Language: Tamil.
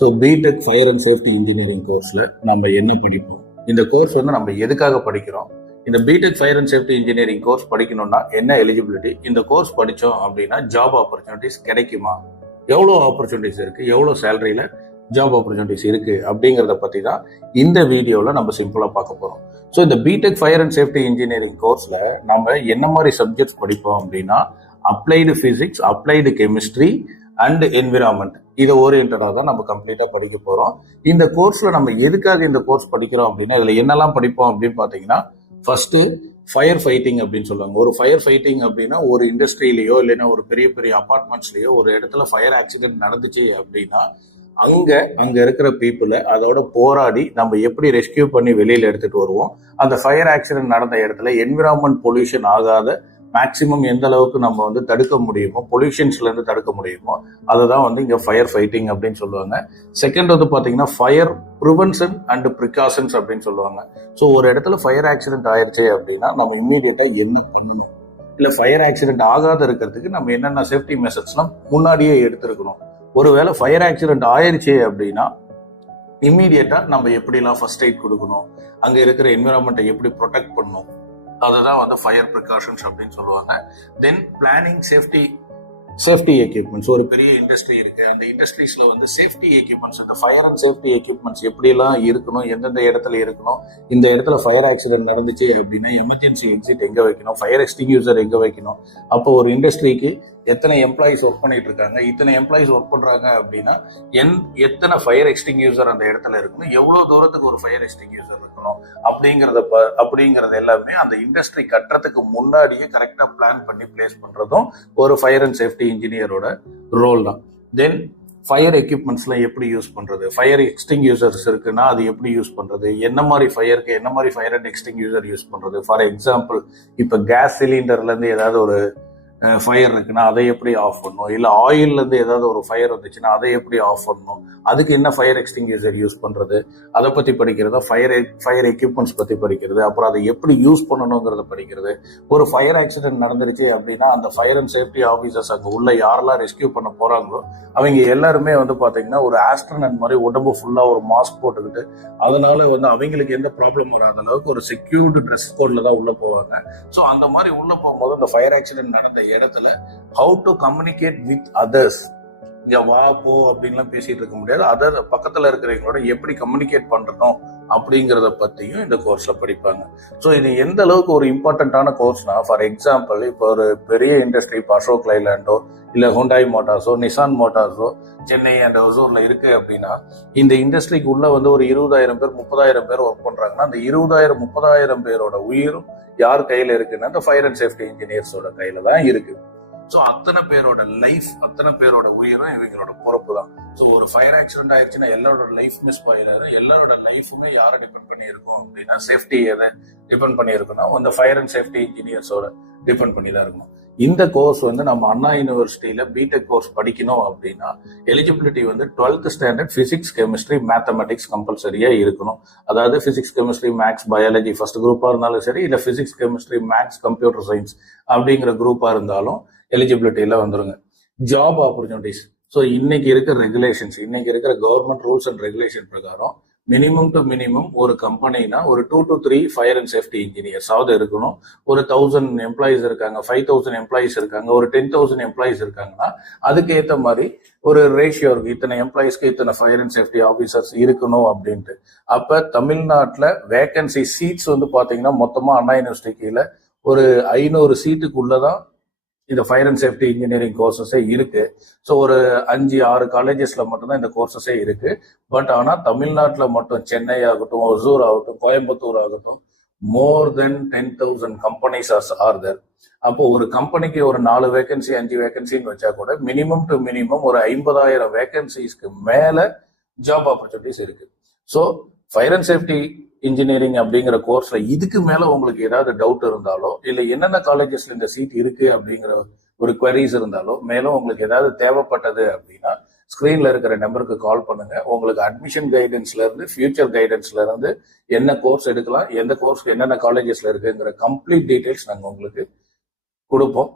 So BTech fire and safety engineering கோர்ஸில் நம்ம என்ன படிப்போம், இந்த கோர்ஸ் வந்து நம்ம எதுக்காக படிக்கிறோம், இந்த BTech fire and safety engineering course படிக்கணும்னா என்ன எலிஜிபிலிட்டி, இந்த கோர்ஸ் படித்தோம் அப்படின்னா ஜாப் ஆப்பர்ச்சுனிட்டிஸ் கிடைக்குமா, எவ்வளோ ஆப்பர்ச்சுனிட்டிஸ் இருக்குது, எவ்வளோ சேலரியில் ஜாப் ஆப்பர்ச்சுனிட்டிஸ் இருக்குது அப்படிங்கிறத பற்றி தான் இந்த வீடியோவில் நம்ம சிம்பிளாக பார்க்க போகிறோம். ஸோ இந்த BTech fire and safety engineering கோர்ஸில் நம்ம என்ன மாதிரி சப்ஜெக்ட்ஸ் படிப்போம் அப்படின்னா applied physics, applied chemistry and environment, இதை ஓரியன்டாக தான் நம்ம கம்ப்ளீட்டாக படிக்க போகிறோம். இந்த கோர்ஸில் நம்ம எதுக்காக இந்த கோர்ஸ் படிக்கிறோம் அப்படின்னா இதில் என்னெல்லாம் படிப்போம் அப்படின்னு பார்த்தீங்கன்னா, ஃபர்ஸ்ட்டு ஃபயர் ஃபைட்டிங் அப்படின்னு சொல்லுவாங்க. ஒரு ஃபயர் ஃபைட்டிங் அப்படின்னா ஒரு இண்டஸ்ட்ரியிலையோ இல்லைன்னா ஒரு பெரிய பெரிய அப்பார்ட்மெண்ட்ஸ்லையோ ஒரு இடத்துல ஃபயர் ஆக்சிடென்ட் நடந்துச்சு அப்படின்னா அங்க இருக்கிற பீப்புளை அதோட போராடி நம்ம எப்படி ரெஸ்கியூ பண்ணி வெளியில எடுத்துட்டு வருவோம். அந்த ஃபயர் ஆக்சிடென்ட் நடந்த இடத்துல என்விரான்மெண்ட் பொல்யூஷன் ஆகாத மேக்சிமம் எந்த அளவுக்கு நம்ம வந்து தடுக்க முடியுமோ, பொல்யூஷன்ஸ்ல இருந்து தடுக்க முடியுமோ, அதுதான் வந்து இங்க ஃபயர் ஃபைட்டிங் அப்படின்னு சொல்லுவாங்க. செகண்ட் வந்து பாத்தீங்கன்னா ஃபயர் ப்ரிவென்ஷன் அண்ட் ப்ரிகாஷன்ஸ் அப்படின்னு சொல்லுவாங்க. ஸோ ஒரு இடத்துல ஃபயர் ஆக்சிடென்ட் ஆயிடுச்சு அப்படின்னா நம்ம இம்மீடியட்டா என்ன பண்ணணும், இல்ல ஃபயர் ஆக்சிடென்ட் ஆகாத இருக்கிறதுக்கு நம்ம என்னென்ன சேஃப்டி மெஷர்ஸ்லாம் முன்னாடியே எடுத்திருக்கணும். ஒருவேளை ஃபயர் ஆக்சிடென்ட் ஆயிடுச்சு அப்படின்னா இம்மீடியட்டா நம்ம எப்படிலாம் ஃபர்ஸ்ட் எய்ட் கொடுக்கணும், அங்க இருக்கிற என்விரான்மெண்ட்டை எப்படி ப்ரொடெக்ட் பண்ணணும், அதுதான் வந்து ஃபயர் ப்ரிகாஷன்ஸ் அப்படின்னு சொல்லுவாங்க. தென் பிளானிங் சேஃப்டி எக்யூப்மெண்ட்ஸ். ஒரு பெரிய இண்டஸ்ட்ரி இருக்கு, அந்த இண்டஸ்ட்ரீஸ்ல வந்து சேஃப்டி எக்யூப்மெண்ட்ஸ், அந்த ஃபயர் அண்ட் சேஃப்டி எக்யூப்மெண்ட்ஸ் எப்படியெல்லாம் இருக்கணும், எந்தெந்த இடத்துல இருக்கணும், இந்த இடத்துல ஃபயர் ஆக்சிடென்ட் நடந்துச்சு அப்படின்னா எமர்ஜென்சி எக்ஸிட் எங்க வைக்கணும், ஃபயர் எக்ஸ்டிங்யூசர் எங்க வைக்கணும், அப்போ ஒரு இண்டஸ்ட்ரிக்கு எத்தனை எம்ப்ளாயிஸ் ஒர்க் பண்ணிட்டு இருக்காங்க, இத்தனை எம்ப்ளாயிஸ் ஒர்க் பண்றாங்க அப்படின்னா எத்தனை ஃபயர் எக்ஸ்டிங்யூசர் அந்த இடத்துல இருக்கணும், எவ்வளவு தூரத்துக்கு ஒரு ஃபயர் எக்ஸ்டிங்யூசர் இருக்கணும் அப்படிங்கறது எல்லாமே அந்த இண்டஸ்ட்ரி கட்டுறதுக்கு முன்னாடியே கரெக்டா பிளான் பண்ணி பிளேஸ் பண்றதும் ஒரு ஃபயர் அண்ட் சேஃப்டி இன்ஜினியரோட ரோல் தான். தென் ஃபயர் எக்யூப்மெண்ட்ஸ்லாம் எப்படி யூஸ் பண்றது, ஃபயர் எக்ஸ்டிங்யூசர்ஸ் இருக்குன்னா அது எப்படி யூஸ் பண்றது, என்ன மாதிரி ஃபயருக்கு என்ன மாதிரி ஃபயர் அண்ட் எக்ஸ்டிங்யூசர் யூஸ் பண்றது. ஃபார் எக்ஸாம்பிள் இப்போ கேஸ் சிலிண்டர்ல இருந்து ஏதாவது ஒரு ஃபயர் இருக்குன்னா அதை எப்படி ஆஃப் பண்ணணும், இல்லை ஆயில்ல இருந்து ஏதாவது ஒரு ஃபயர் வந்துச்சுன்னா அதை எப்படி ஆஃப் பண்ணணும், அதுக்கு என்ன ஃபயர் எக்ஸ்டிங்யூசர் யூஸ் பண்றது, அதை பத்தி படிக்கிறதா ஃபயர் எக்யூப்மெண்ட்ஸ் பத்தி படிக்கிறது, அப்புறம் அதை எப்படி யூஸ் பண்ணணுங்கிறத படிக்கிறது. ஒரு ஃபயர் ஆக்சிடென்ட் நடந்துருச்சு அப்படின்னா அந்த ஃபயர் அண்ட் சேஃப்டி ஆஃபீஸர்ஸ் அங்கே உள்ள யாரெல்லாம் ரெஸ்கியூ பண்ண போறாங்களோ அவங்க எல்லாருமே வந்து பாத்தீங்கன்னா ஒரு ஆஸ்ட்ரோனட் மாதிரி உடம்பு ஃபுல்லா ஒரு மாஸ்க் போட்டுக்கிட்டு, அதனால வந்து அவங்களுக்கு எந்த ப்ராப்ளம் வராத அளவுக்கு ஒரு செக்யூர்டு ட்ரெஸ் கோட்ல தான் உள்ள போவாங்க. ஸோ அந்த மாதிரி உள்ள போகும்போது இந்த ஃபயர் ஆக்சிடென்ட் நடந்த இடத்துல how to communicate with others, இங்க வா போ அப்படின்லாம் பேசிட்டு இருக்க முடியாது, அதர் பக்கத்துல இருக்கிறவங்களோட எப்படி கம்யூனிகேட் பண்றோம் அப்படிங்கறத பத்தியும் இந்த கோர்ஸ்ல படிப்பாங்க. ஸோ இது எந்த அளவுக்கு ஒரு இம்பார்ட்டன்டான கோர்ஸ்னா, ஃபார் எக்ஸாம்பிள் இப்போ ஒரு பெரிய இண்டஸ்ட்ரி இப்போ அசோக் லைலாண்டோ இல்ல ஹுண்டாய் மோட்டார்ஸோ நிசான் மோட்டார்ஸோ சென்னை அண்ட் ஒசூர்ல இருக்கு அப்படின்னா இந்த இண்டஸ்ட்ரிக்கு உள்ள வந்து ஒரு 20,000 பேர் 30,000 பேர் ஒர்க் பண்றாங்கன்னா அந்த 20,000 30,000 பேரோட உயிரும் யார் கையில இருக்குன்னா இந்த ஃபயர் அண்ட் சேஃப்டி இன்ஜினியர்ஸோட கையில தான் இருக்கு. ஸோ அத்தனை பேரோட லைஃப், அத்தனை பேரோட உயிரும் இவங்களோட பொறுப்பு தான். ஸோ ஒரு ஃபயர் ஆக்சிடென்ட் ஆயிடுச்சுன்னா எல்லாரோட லைஃப் மிஸ் ஆயிடாரு, எல்லாரோட லைஃபுமே யாரை டிபெண்ட் பண்ணி இருக்கும் அப்படின்னா சேஃப்டி எதை டிபெண்ட் பண்ணி இருக்குன்னா அந்த ஃபயர் அண்ட் சேஃப்டி இன்ஜினியர்ஸோட டிபெண்ட் பண்ணி தான் இருக்கணும். இந்த கோர்ஸ் வந்து நம்ம அண்ணா யூனிவர்சிட்டியில பிடெக் கோர்ஸ் படிக்கணும் அப்படின்னா எலிஜிபிலிட்டி வந்து 12th standard physics chemistry mathematics கம்பல்சரியா இருக்கணும். அதாவது physics chemistry maths biology first குரூப்பா இருந்தாலும் சரி, இல்ல physics chemistry maths computer science அப்படிங்கிற குரூப்பா இருந்தாலும் எலிஜிபிலிட்டியில வந்துருங்க. Job opportunities. ஸோ இன்னைக்கு இருக்கிற ரெகுலேஷன்ஸ், இன்னைக்கு இருக்கிற கவர்மெண்ட் ரூல்ஸ் அண்ட் ரெகுலேஷன் பிரகாரம் மினிமம் டு மினிமம் ஒரு கம்பெனினா ஒரு 2 to 3 fire and safety engineers ஆவது இருக்கணும். ஒரு 1000 எம்ப்ளாயிஸ் இருக்காங்க, 5000 எம்ப்ளாயிஸ் இருக்காங்க, ஒரு 10,000 எம்ப்ளாயிஸ் இருக்காங்கன்னா அதுக்கு ஏற்ற மாதிரி ஒரு ரேஷியோ இருக்கு, இத்தனை எம்ப்ளாயிஸ்க்கு இத்தனை ஃபயர் அண்ட் சேஃப்டி ஆஃபீஸர்ஸ் இருக்கணும் அப்படின்ட்டு. அப்ப தமிழ்நாட்டில் வேகன்சி சீட்ஸ் வந்து பாத்தீங்கன்னா மொத்தமா அண்ணா யூனிவர்சிட்டியில ஒரு 500 சீட்டுக்குள்ளதான் இந்த ஃபயர் அண்ட் சேஃப்டி இன்ஜினியரிங் கோர்சஸே இருக்கு. ஸோ ஒரு 5-6 காலேஜஸ்ல மட்டும்தான் இந்த கோர்சஸே இருக்கு. பட் ஆனா தமிழ்நாட்டில் மட்டும் சென்னை ஆகட்டும், ஒசூர் ஆகட்டும், கோயம்புத்தூர் ஆகட்டும், மோர் தென் 10,000 கம்பெனிஸ் ஆர் தேர். அப்போ ஒரு கம்பெனிக்கு ஒரு 4 வேகன்சி 5 வேகன்சின்னு வச்சா கூட மினிமம் டு மினிமம் ஒரு 50,000 வேகன்சிஸ்க்கு மேல ஜாப் ஆப்பர்ச்சுனிட்டிஸ் இருக்கு. So fire and safety engineering அப்படிங்கிற கோர்ஸ்ல இதுக்கு மேல உங்களுக்கு ஏதாவது டவுட் இருந்தாலோ இல்ல என்னென்ன காலேஜஸ்ல இந்த சீட் இருக்கு அப்படிங்கிற ஒரு குவரிஸ் இருந்தாலோ, மேலும் உங்களுக்கு ஏதாவது தேவைப்பட்டது அப்படின்னா ஸ்கிரீன்ல இருக்கிற நம்பருக்கு கால் பண்ணுங்க. உங்களுக்கு அட்மிஷன் கைடன்ஸ்ல இருந்து ஃபியூச்சர் கைடன்ஸ்ல இருந்து என்ன கோர்ஸ் எடுக்கலாம், எந்த கோர்ஸ்க்கு என்னென்ன காலேஜஸ்ல இருக்குங்கிற கம்ப்ளீட் டீடைல்ஸ் நாங்க உங்களுக்கு கொடுப்போம்.